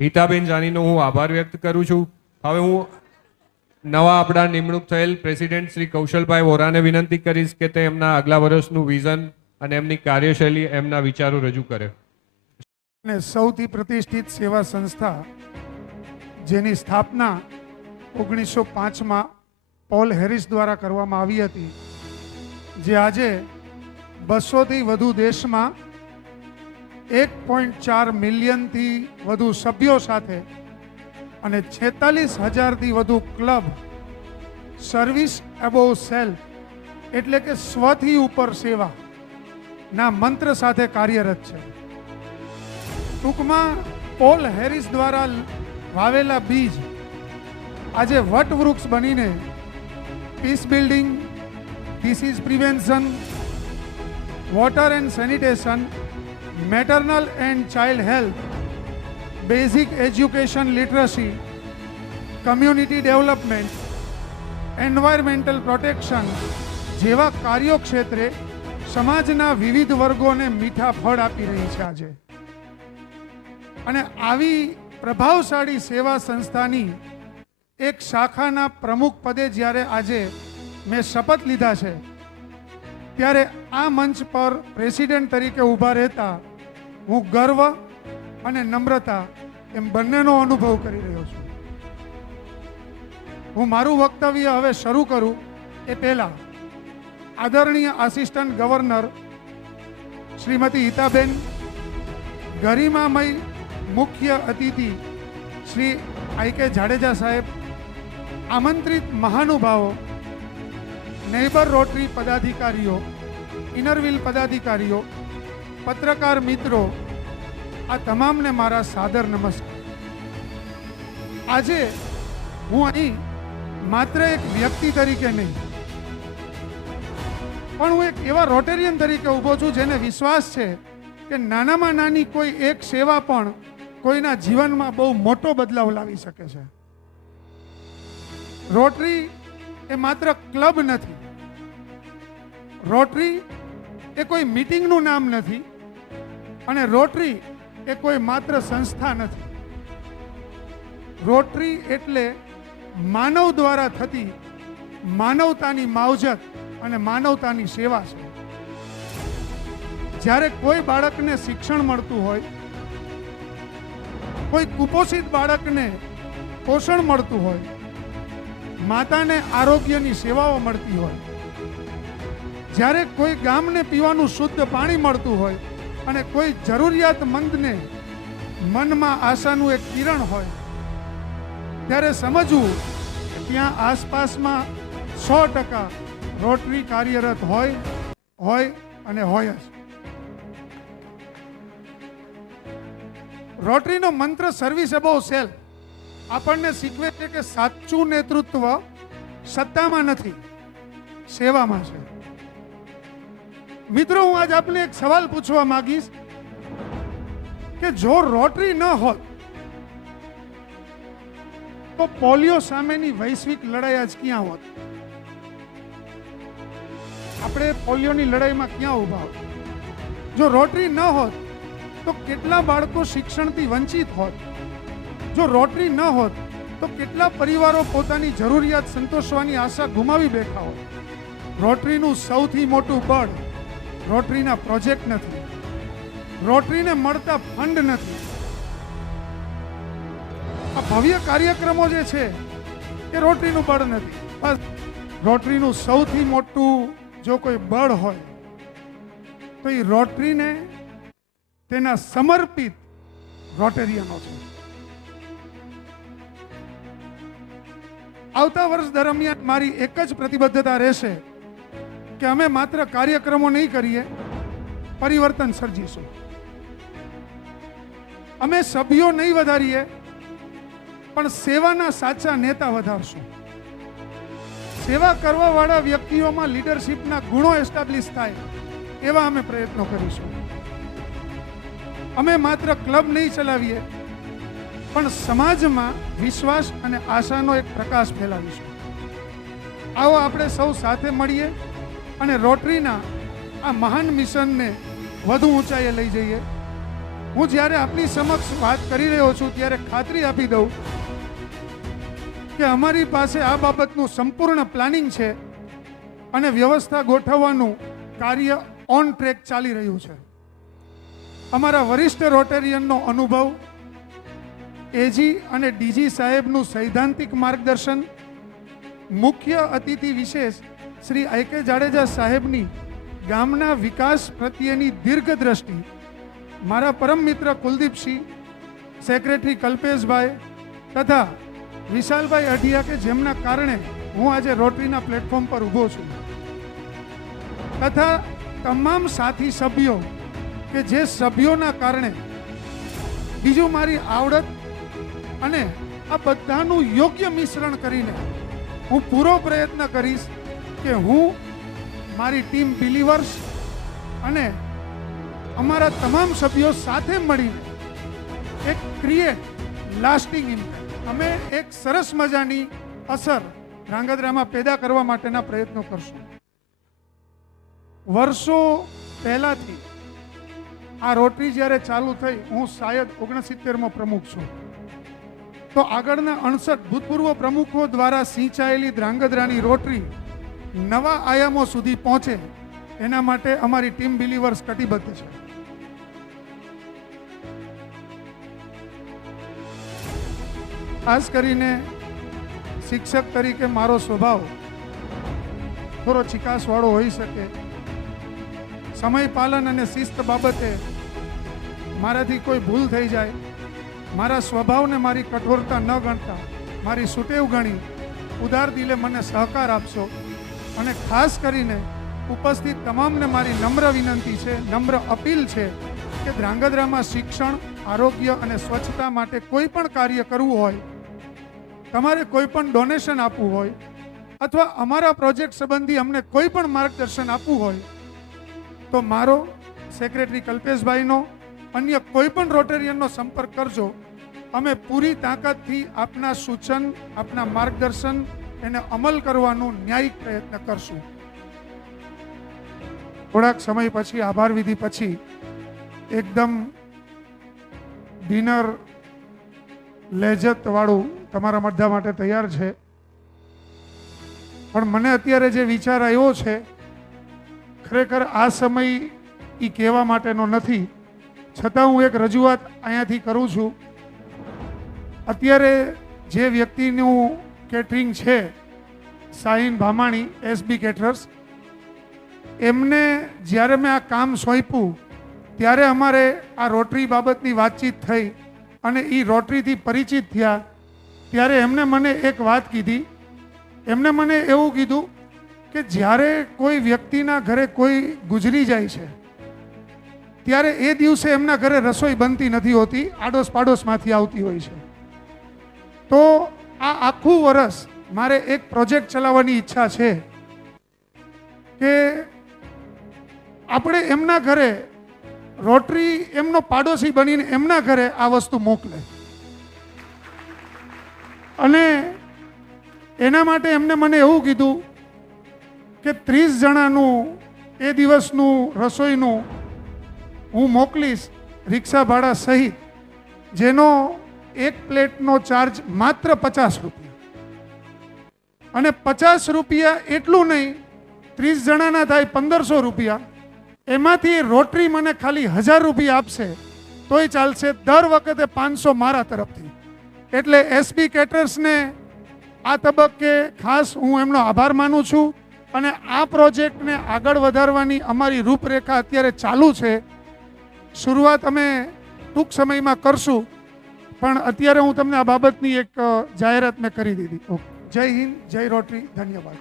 હિતાબેન જાનીનો હું આભાર વ્યક્ત કરું છું. હવે હું નવા આપણા નિમણૂક થયેલ પ્રેસિડેન્ટ શ્રી કૌશલભાઈ વોરાને વિનંતી કરીશ કે તે એમના આગલા વર્ષનું વિઝન અને એમની કાર્યશૈલી, એમના વિચારો રજૂ કરે. અને સૌથી પ્રતિષ્ઠિત સેવા સંસ્થા જેની સ્થાપના 1905માં પોલ હેરિસ દ્વારા કરવામાં આવી હતી, જે આજે 200થી વધુ દેશમાં 1.4 મિલિયનથી વધુ સભ્યો સાથે અને 46,000થી વધુ ક્લબ સર્વિસ એબોવ સેલ્ફ એટલે કે સ્વથી ઉપર સેવા ના મંત્ર સાથે કાર્યરત છે. ટૂંકમાં પોલ હેરિસ દ્વારા વાવેલા બીજ આજે વટવૃક્ષ બનીને peace building, disease prevention, water and sanitation, maternal and child health, basic education literacy, community development, environmental protection જેવા કાર્યો ક્ષેત્રે સમાજના વિવિધ વર્ગોને મીઠા ફળ આપી રહી છે આજે. અને આવી પ્રભાવશાળી સેવા સંસ્થાની એક શાખાના પ્રમુખ પદે જ્યારે આજે મેં શપથ લીધા છે, ત્યારે આ મંચ પર પ્રેસિડેન્ટ તરીકે ઊભા રહેતા હું ગર્વ અને નમ્રતા એમ બંનેનો અનુભવ કરી રહ્યો છું. હું મારું વક્તવ્ય હવે શરૂ કરું એ પહેલા આદરણીય આસિસ્ટન્ટ ગવર્નર શ્રીમતી હિતાબેન, ગરિમામય મુખ્ય અતિથિ શ્રી આઈ.કે. જાડેજા સાહેબ, આમંત્રિત મહાનુભાવો, નેબર રોટરી પદાધિકારીઓ, ઇનરવિલ પદાધિકારીઓ, પત્રકાર મિત્રો, આ તમામને મારા સાદર નમસ્કાર. આજે હું અહીં માત્ર એક વ્યક્તિ તરીકે નહીં, પણ હું એક એવા રોટેરિયન તરીકે ઊભો છું જેને વિશ્વાસ છે કે નાનામાં નાની કોઈ એક સેવા પણ કોઈના જીવનમાં બહુ મોટો બદલાવ લાવી શકે છે. રોટરી એ માત્ર ક્લબ નથી, રોટરી એ કોઈ મીટિંગનું નામ નથી, અને રોટરી એ કોઈ માત્ર સંસ્થા નથી. રોટરી એટલે માનવ દ્વારા થતી માનવતાની માવજત અને માનવતાની સેવા છે. જ્યારે કોઈ બાળકને શિક્ષણ મળતું હોય, કોઈ કુપોષિત બાળકને પોષણ મળતું હોય, માતાને આરોગ્યની સેવાઓ મળતી હોય, જ્યારે કોઈ ગામને પીવાનું શુદ્ધ પાણી મળતું હોય અને કોઈ જરૂરિયાતમંદને મનમાં આશાનું એક કિરણ હોય, ત્યારે સમજવું કે ત્યાં આસપાસમાં 100% રોટરી કાર્યરત હોય અને હોય જ. રોટરીનો મંત્ર સર્વિસ એબોવ સેલ્ફ આપણને શીખવે છે કે સાચું નેતૃત્વ સત્તામાં નથી, સેવામાં છે. મિત્રો, હું આજ આપને એક સવાલ પૂછવા માંગીશ કે જો રોટરી ન હોત તો પોલિયો સામેની વૈશ્વિક લડાઈ આજ ક્યાં હોત? આપણે પોલિયોની લડાઈમાં ક્યાં ઊભા હોત? જો રોટરી ન હોત તો કેટલા બાળકો શિક્ષણથી વંચિત હોત? જો રોટરી ન હોત તો કેટલા પરિવારો પોતાની જરૂરિયાત સંતોષવાની આશા ગુમાવી બેઠા હોત? રોટરીનું સૌથી મોટું બળ રોટરીના પ્રોજેક્ટ નથી, રોટરીને મળતા ફંડ નથી. આ ભવ્ય કાર્યક્રમો જે છે એ રોટરીનું બળ નથી. બસ રોટરીનું સૌથી મોટું જો કોઈ બળ હોય તો એ રોટરીને તેના સમર્પિત રોટેરિયનો છે. આવતા વર્ષ દરમિયાન મારી એક જ પ્રતિબદ્ધતા રહેશે કે અમે માત્ર કાર્યક્રમો નહીં કરીએ, પરિવર્તન સર્જીશું. અમે સભ્યો નહીં વધારીએ, પણ સેવાના સાચા નેતા વધારશું. સેવા કરવા વાળા વ્યક્તિઓમાં લીડરશિપના ગુણો એસ્ટાબ્લિશ થાય એવા અમે પ્રયત્નો કરીશું. અમે માત્ર ક્લબ નહીં ચલાવીએ, પણ સમાજમાં વિશ્વાસ અને આશાનો એક પ્રકાશ ફેલાવીશું. આવો આપણે સૌ સાથે મળીએ અને રોટરીના આ મહાન મિશનને વધુ ઊંચાઈએ લઈ જઈએ. હું જ્યારે આપની સમક્ષ વાત કરી રહ્યો છું ત્યારે ખાતરી આપી દઉં કે અમારી પાસે આ બાબતનું સંપૂર્ણ પ્લાનિંગ છે અને વ્યવસ્થા ગોઠવવાનું કાર્ય ઓન ટ્રેક ચાલી રહ્યું છે. અમારા વરિષ્ઠ રોટેરિયનનો અનુભવ, એજી અને ડીજી સાહેબનું સૈદ્ધાંતિક માર્ગદર્શન, મુખ્ય અતિથિ વિશેષ શ્રી આઈ.કે. જાડેજા સાહેબની ગામના વિકાસ પ્રત્યેની દીર્ઘ દ્રષ્ટિ, મારા પરમ મિત્ર કુલદીપસિંહ, સેક્રેટરી કલ્પેશભાઈ તથા વિશાલભાઈ અઢિયા કે જેમના કારણે હું આજે રોટરીના પ્લેટફોર્મ પર ઊભો છું, તથા તમામ સાથી સભ્યો કે જે સભ્યોના કારણે, બીજું મારી આવડત અને આ બધાનું યોગ્ય મિશ્રણ કરીને હું પૂરો પ્રયત્ન કરીશ કે હું મારી ટીમ બિલીવર્સ અને અમારા તમામ સભ્યો સાથે મળીને એક ક્રિએટ લાસ્ટિંગ ઇમ્પેક્ટ, અમે એક સરસ મજાની અસર ધ્રાંગધ્રામાં પેદા કરવા માટેના પ્રયત્નો કરશું. વર્ષો પહેલાથી આ રોટરી જ્યારે ચાલુ થઈ, હું શાયદ 69મો પ્રમુખ છું, તો આગળના 68 ભૂતપૂર્વ પ્રમુખો દ્વારા સિંચાયેલી ધ્રાંગધ્રાની રોટરી નવા આયામો સુધી પહોંચે એના માટે અમારી ટીમ બિલીવર્સ કટિબદ્ધ છે. ખાસ કરીને શિક્ષક તરીકે મારો સ્વભાવ થોડો ચિકાસવાળો હોઈ શકે. સમય પાલન અને શિસ્ત બાબતે મારાથી કોઈ ભૂલ થઈ જાય, મારા સ્વભાવને મારી કઠોરતા ન ગણતા મારી સુટેવ ગણી ઉદાર દિલે મને સહકાર આપશો. અને ખાસ કરીને ઉપસ્થિત તમામને મારી નમ્ર વિનંતી છે, નમ્ર અપીલ છે કે ધ્રાંગધ્રામાં શિક્ષણ, આરોગ્ય અને સ્વચ્છતા માટે કોઈ પણ કાર્ય કરવું હોય, તમારે કોઈ પણ ડોનેશન આપવું હોય અથવા અમારા પ્રોજેક્ટ સંબંધી અમને કોઈ પણ માર્ગદર્શન આપવું હોય તો મારો, સેક્રેટરી કલ્પેશભાઈનો, અન્ય કોઈ પણ રોટેરિયનનો સંપર્ક કરજો. અમે પૂરી તાકાતથી આપના સૂચન, આપના માર્ગદર્શન એને અમલ કરવાનું ન્યાયિક પ્રયત્ન કરશું. થોડાક સમય પછી, આભાર વિધિ પછી એકદમ ડિનર લેજત વાળું તમારા બધા માટે તૈયાર છે. પણ મને અત્યારે જે વિચાર આવ્યો છે, ખરેખર આ સમય એ કહેવા માટેનો નથી, છતાં હું એક રજૂઆત અહીંયાથી કરું છું. અત્યારે જે વ્યક્તિનું કેટરિંગ છે, સાહિન ભામાણી, એસબી કેટરર્સ, એમને જ્યારે મેં આ કામ સોંપ્યું ત્યારે અમારે આ રોટરી બાબતની વાતચીત થઈ અને એ રોટરીથી પરિચિત થયા. ત્યારે એમને મને એક વાત કીધી. એમને મને એવું કીધું કે જ્યારે કોઈ વ્યક્તિના ઘરે કોઈ ગુજરી જાય છે ત્યારે એ દિવસે એમના ઘરે રસોઈ બનતી નથી હોતી, આડોશ પાડોશમાંથી આવતી હોય છે. તો આ આખું વર્ષ મારે એક પ્રોજેક્ટ ચલાવવાની ઈચ્છા છે કે આપણે એમના ઘરે રોટરી એમનો પાડોશી બનીને એમના ઘરે આ વસ્તુ મોકલે. અને એના માટે એમને મને એવું કીધું કે 30 જણાનું એ દિવસનું રસોઈનું હું મોકલીશ રિક્ષા ભાડા સહિત, જેનો એક પ્લેટનો ચાર્જ માત્ર 50 રૂપિયા. અને 50 રૂપિયા એટલું નહીં, 30 જણાના થાય 1500 રૂપિયા. એમાંથી રોટરી મને ખાલી 1000 રૂપિયા આપશે તોય ચાલશે. દર વખતે 500 મારા તરફથી. એટલે એસબી કેટરર્સને આ તબક્કે ખાસ હું એમનો આભાર માનું છું. અને આ પ્રોજેક્ટને આગળ વધારવાની અમારી રૂપરેખા અત્યારે ચાલુ છે. શરૂઆત અમે ટૂંક સમયમાં કરશું, પણ અત્યારે હું તમને આ બાબતની એક જાહેરાત મેં કરી દીધી. જય હિન્દ, જય રોટરી, ધન્યવાદ.